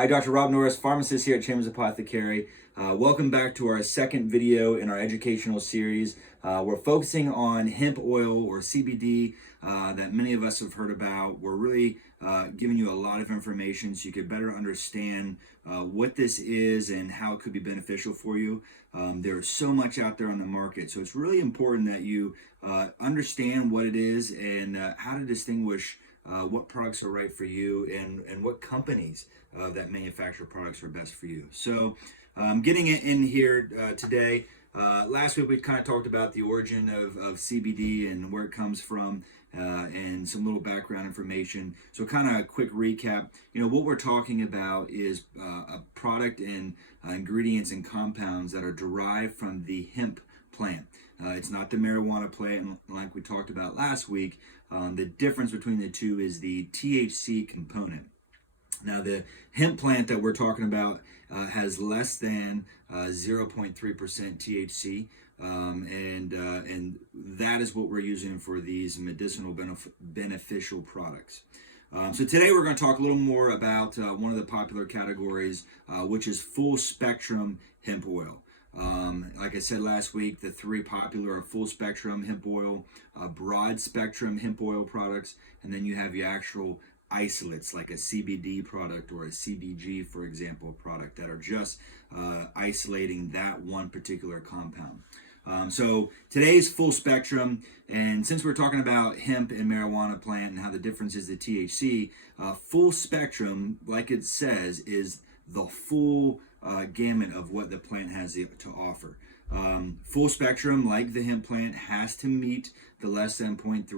Hi, Dr. Rob Norris, pharmacist here at Chambers Apothecary. Welcome back to our second video in our educational series. We're focusing on hemp oil or CBD that many of us have heard about. We're really giving you a lot of information so you could better understand what this is and how it could be beneficial for you. There's so much out there on the market, so it's really important that you understand what it is and how to distinguish what products are right for you and what companies that manufacture products are best for you. So getting it in here today, last week we kind of talked about the origin of CBD and where it comes from and some little background information. So kind of a quick recap, what we're talking about is a product and ingredients and compounds that are derived from the hemp plant. It's not the marijuana plant like we talked about last week. The difference between the two is the THC component. Now, the hemp plant that we're talking about has less than 0.3% THC, and that is what we're using for these medicinal beneficial products. So today we're going to talk a little more about one of the popular categories, which is full spectrum hemp oil. Like I said last week, the three popular are full spectrum hemp oil, broad spectrum hemp oil products, and then you have your actual isolates like a CBD product or a CBG, for example, product that are just isolating that one particular compound. So today's full spectrum, and since we're talking about hemp and marijuana plant and how the difference is the THC, full spectrum, like it says, is the full gamut of what the plant has to offer. Full spectrum, like the hemp plant, has to meet the less than 0.3%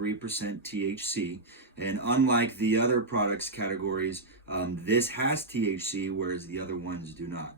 THC. And unlike the other products categories, this has THC, whereas the other ones do not.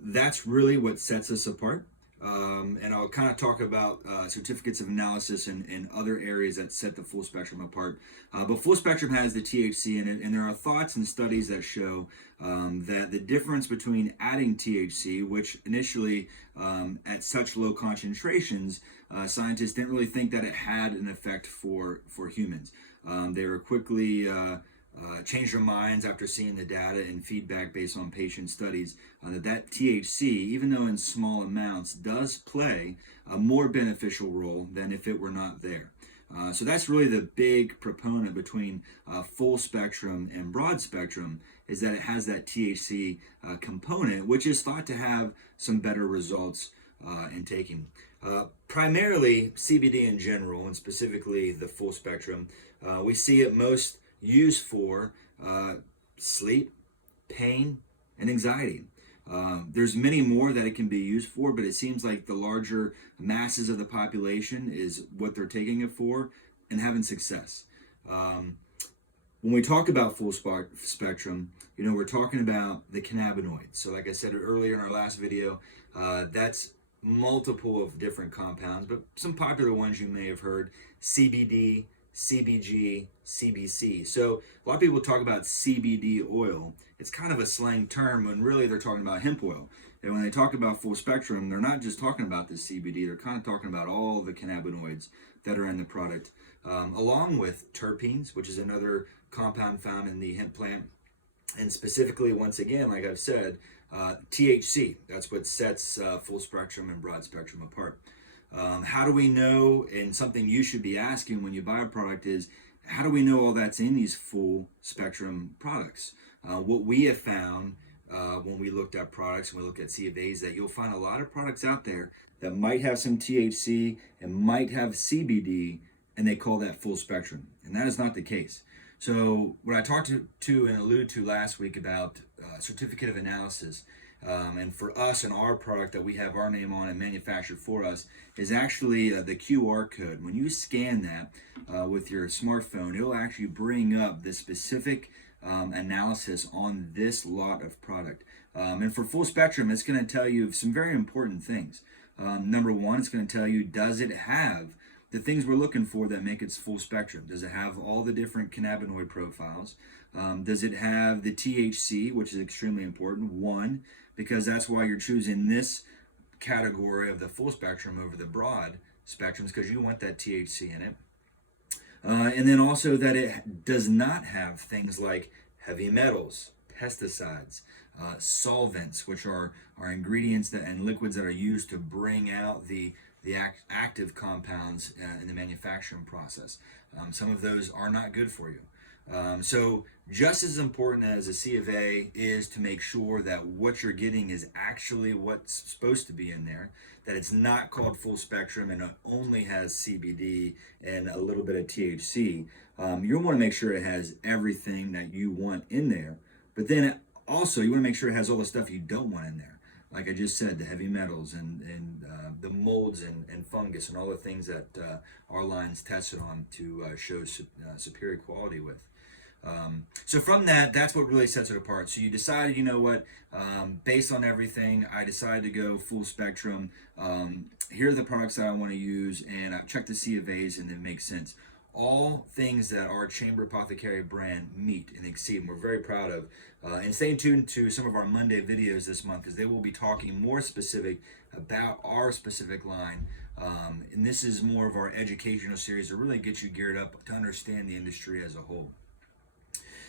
That's really what sets us apart. And I'll kind of talk about certificates of analysis and other areas that set the full spectrum apart. But full spectrum has the THC in it, and there are thoughts and studies that show that the difference between adding THC, which initially at such low concentrations, scientists didn't really think that it had an effect for humans. They were quickly changed their minds after seeing the data and feedback based on patient studies that THC, even though in small amounts, does play a more beneficial role than if it were not there. So that's really the big proponent between full spectrum and broad spectrum, is that it has that THC component, which is thought to have some better results in taking. Primarily CBD in general, and specifically the full spectrum, we see it most used for sleep, pain, and anxiety. There's many more that it can be used for, but it seems like the larger masses of the population is what they're taking it for and having success. When we talk about full spectrum, we're talking about the cannabinoids. So like I said earlier in our last video, that's multiple of different compounds, but some popular ones you may have heard: CBD, CBG, CBC. So a lot of people talk about CBD oil. It's kind of a slang term when really they're talking about hemp oil. And when they talk about full spectrum, they're not just talking about the CBD, they're kind of talking about all the cannabinoids that are in the product, along with terpenes, which is another compound found in the hemp plant. And specifically, once again, like I've said, THC. That's what sets full spectrum and broad spectrum apart. How do we know, and something you should be asking when you buy a product is, how do we know all that's in these full spectrum products? What we have found when we looked at products and we look at CVAs, that you'll find a lot of products out there that might have some THC and might have CBD, and they call that full spectrum. And that is not the case. So what I talked to and alluded to last week about certificate of analysis, and for us and our product that we have our name on and manufactured for us, is actually the QR code. When you scan that with your smartphone, it'll actually bring up the specific analysis on this lot of product. And for full spectrum, it's going to tell you some very important things. Number one, it's going to tell you, does it have the things we're looking for that make it full spectrum? Does it have all the different cannabinoid profiles? Does it have the THC, which is extremely important? One, because that's why you're choosing this category of the full spectrum over the broad spectrums, because you want that THC in it. And then also that it does not have things like heavy metals, pesticides, solvents, which are ingredients that and liquids that are used to bring out the active compounds in the manufacturing process. Some of those are not good for you. So just as important as a C of A is to make sure that what you're getting is actually what's supposed to be in there, that it's not called full spectrum and it only has CBD and a little bit of THC. You'll want to make sure it has everything that you want in there, but then also you want to make sure it has all the stuff you don't want in there. Like I just said, the heavy metals and the molds and fungus and all the things that our lines tested on to show superior quality with. So from that, that's what really sets it apart. So you decided, you know what, based on everything, I decided to go full spectrum. Here are the products that I want to use, and I've checked the C of A's, and it makes sense. All things that our Chamber Apothecary brand meet and exceed, and we're very proud of. And stay tuned to some of our Monday videos this month, because they will be talking more specific about our specific line. And this is more of our educational series to really get you geared up to understand the industry as a whole.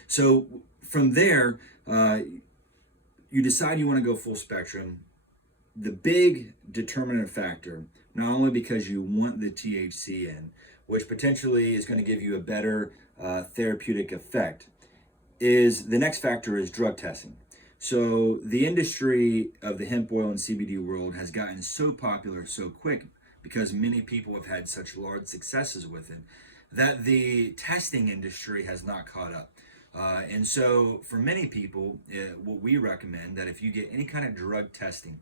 So from there, you decide you want to go full spectrum. The big determinant factor, not only because you want the THC in, which potentially is going to give you a better therapeutic effect, is the next factor is drug testing. So the industry of the hemp oil and CBD world has gotten so popular so quick because many people have had such large successes with it that the testing industry has not caught up. And so for many people, what we recommend that if you get any kind of drug testing,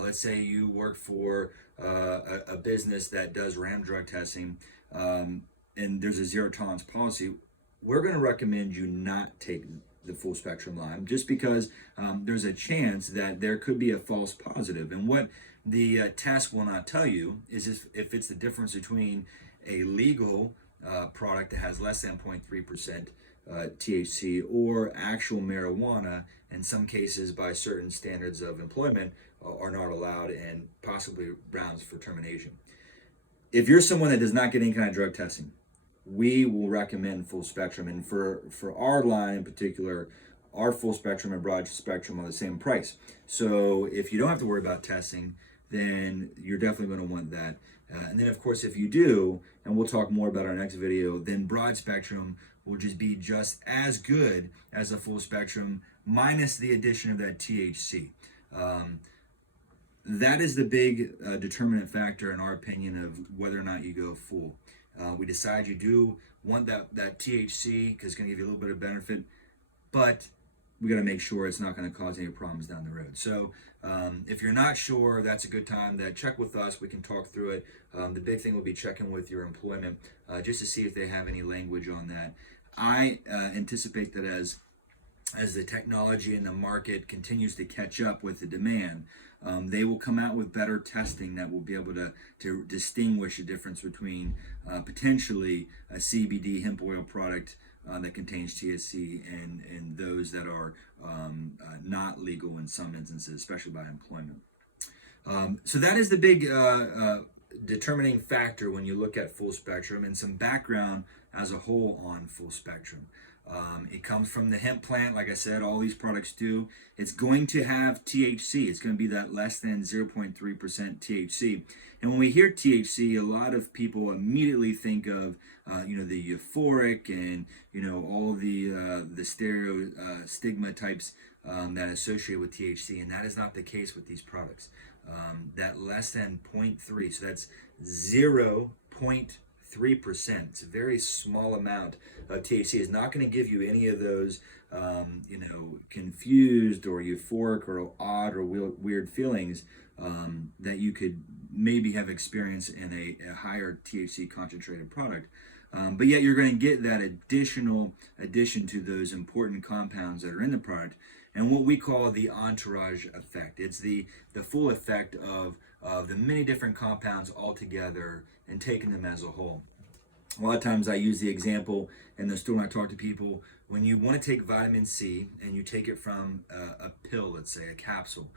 let's say you work for a business that does RAM drug testing, and there's a zero tolerance policy, we're going to recommend you not take the full spectrum line, just because there's a chance that there could be a false positive. And what the test will not tell you is if it's the difference between a legal product that has less than 0.3% THC or actual marijuana, in some cases by certain standards of employment are not allowed and possibly grounds for termination. If you're someone that does not get any kind of drug testing, we will recommend full spectrum. And for our line in particular, our full spectrum and broad spectrum are the same price. So if you don't have to worry about testing, then you're definitely going to want that. And then of course, if you do, and we'll talk more about our next video, then broad spectrum will just be just as good as a full spectrum minus the addition of that THC. That is the big determinant factor in our opinion of whether or not you go full. We decide you do want that THC because it's going to give you a little bit of benefit, but we got to make sure it's not going to cause any problems down the road. So if you're not sure, that's a good time to check with us. We can talk through it. The big thing will be checking with your employment just to see if they have any language on that. I anticipate that as the technology and the market continues to catch up with the demand, they will come out with better testing that will be able to distinguish the difference between potentially a CBD hemp oil product that contains THC and those that are not legal in some instances, especially by employment. So that is the big determining factor when you look at full spectrum, and some background as a whole on full spectrum. It comes from the hemp plant, like I said, all these products do. It's going to have THC. It's going to be that less than 0.3% THC. And when we hear THC, a lot of people immediately think of, the euphoric and, all the stigma types that associate with THC. And that is not the case with these products. That less than 0.3, so that's 0.3%. It's a very small amount of THC. Is not going to give you any of those, confused or euphoric or odd or weird feelings that you could maybe have experienced in a higher THC concentrated product. But yet you're going to get that addition to those important compounds that are in the product, and what we call the entourage effect. It's the full effect of the many different compounds all together and taking them as a whole. A lot of times I use the example in the store when I talk to people, when you want to take vitamin C and you take it from a pill, let's say a capsule.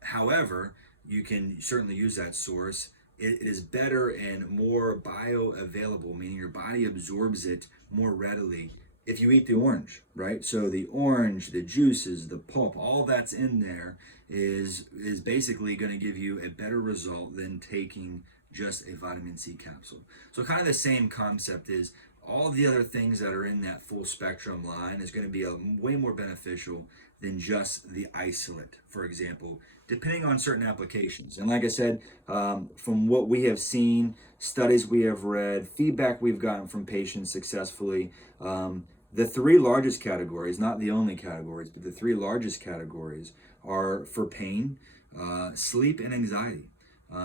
However, you can certainly use that source. It is better and more bioavailable, meaning your body absorbs it more readily if you eat the orange, right? So the orange, the juices, the pulp, all that's in there is basically going to give you a better result than taking just a vitamin C capsule. So kind of the same concept is all the other things that are in that full spectrum line is going to be way more beneficial than just the isolate, for example, depending on certain applications. And like I said, from what we have seen, studies we have read, feedback we've gotten from patients successfully, the three largest categories, not the only categories, but the three largest categories are for pain, sleep, and anxiety.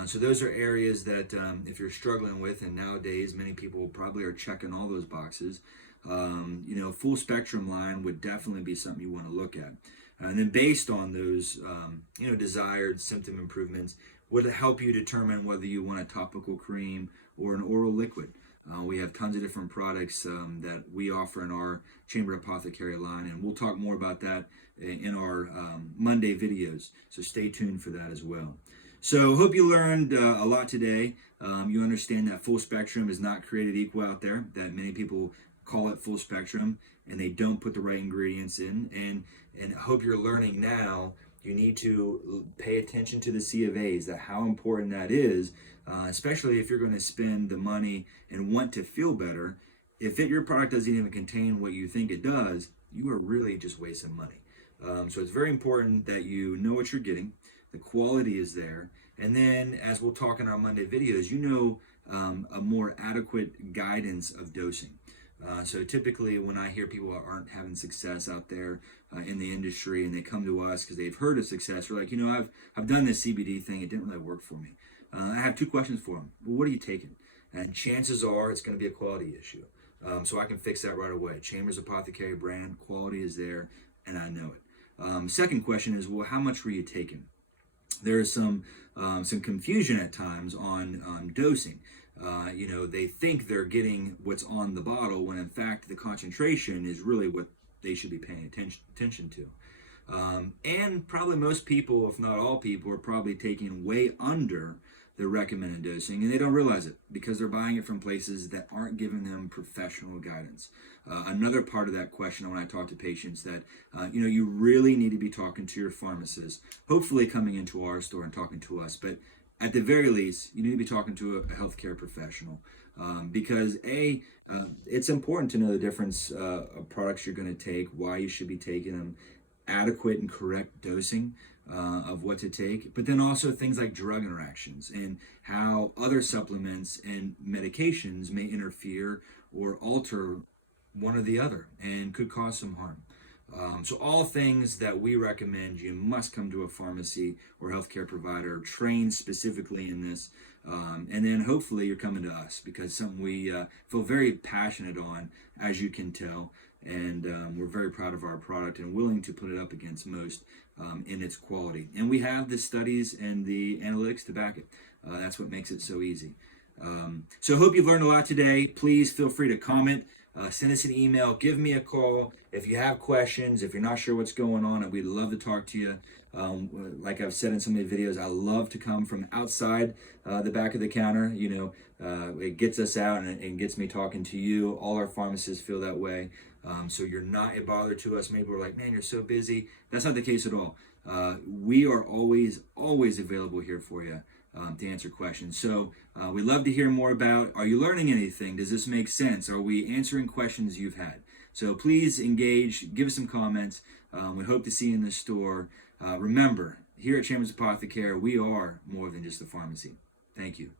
So those are areas that if you're struggling with, and nowadays many people probably are checking all those boxes, full spectrum line would definitely be something you want to look at. And then based on those, desired symptom improvements, would help you determine whether you want a topical cream or an oral liquid. We have tons of different products that we offer in our Chamber Apothecary line, and we'll talk more about that in our Monday videos. So stay tuned for that as well. So hope you learned a lot today. You understand that full spectrum is not created equal out there, that many people call it full spectrum and they don't put the right ingredients in. And hope you're learning now you need to pay attention to the C of A's, that how important that is, especially if you're going to spend the money and want to feel better. If your product doesn't even contain what you think it does, you are really just wasting money. So it's very important that you know what you're getting, the quality is there, and then as we'll talk in our Monday videos, a more adequate guidance of dosing. So typically when I hear people aren't having success out there in the industry and they come to us because they've heard of success, they're like, I've done this CBD thing, it didn't really work for me. I have two questions for them. Well, what are you taking? And chances are it's going to be a quality issue. So I can fix that right away. Chambers Apothecary brand, quality is there, and I know it. Second question is, well, how much were you taking? There's some confusion at times on dosing. They think they're getting what's on the bottle when in fact the concentration is really what they should be paying attention to. And probably most people, if not all people, are probably taking way under the recommended dosing, and they don't realize it because they're buying it from places that aren't giving them professional guidance. Another part of that question when I talk to patients that you really need to be talking to your pharmacist, hopefully coming into our store and talking to us, but at the very least you need to be talking to a healthcare professional, because it's important to know the difference of products you're going to take, why you should be taking them, adequate and correct dosing of what to take, but then also things like drug interactions and how other supplements and medications may interfere or alter one or the other and could cause some harm. So all things that we recommend, you must come to a pharmacy or healthcare provider trained specifically in this. And then hopefully you're coming to us because something we feel very passionate on, as you can tell. And we're very proud of our product and willing to put it up against most in its quality. And we have the studies and the analytics to back it. That's what makes it so easy. So hope you've learned a lot today. Please feel free to comment. Send us an email, give me a call if you have questions, if you're not sure what's going on, and we'd love to talk to you. Like I've said in some of the videos, I love to come from outside the back of the counter. It gets us out and gets me talking to you. All our pharmacists feel that way. So you're not a bother to us. Maybe we're like, man, you're so busy. That's not the case at all. We are always available here for you to answer questions. So we'd love to hear more about, are you learning anything? Does this make sense? Are we answering questions you've had? So please engage, give us some comments. We hope to see you in the store. Remember, here at Chambers Apothecary, we are more than just a pharmacy. Thank you.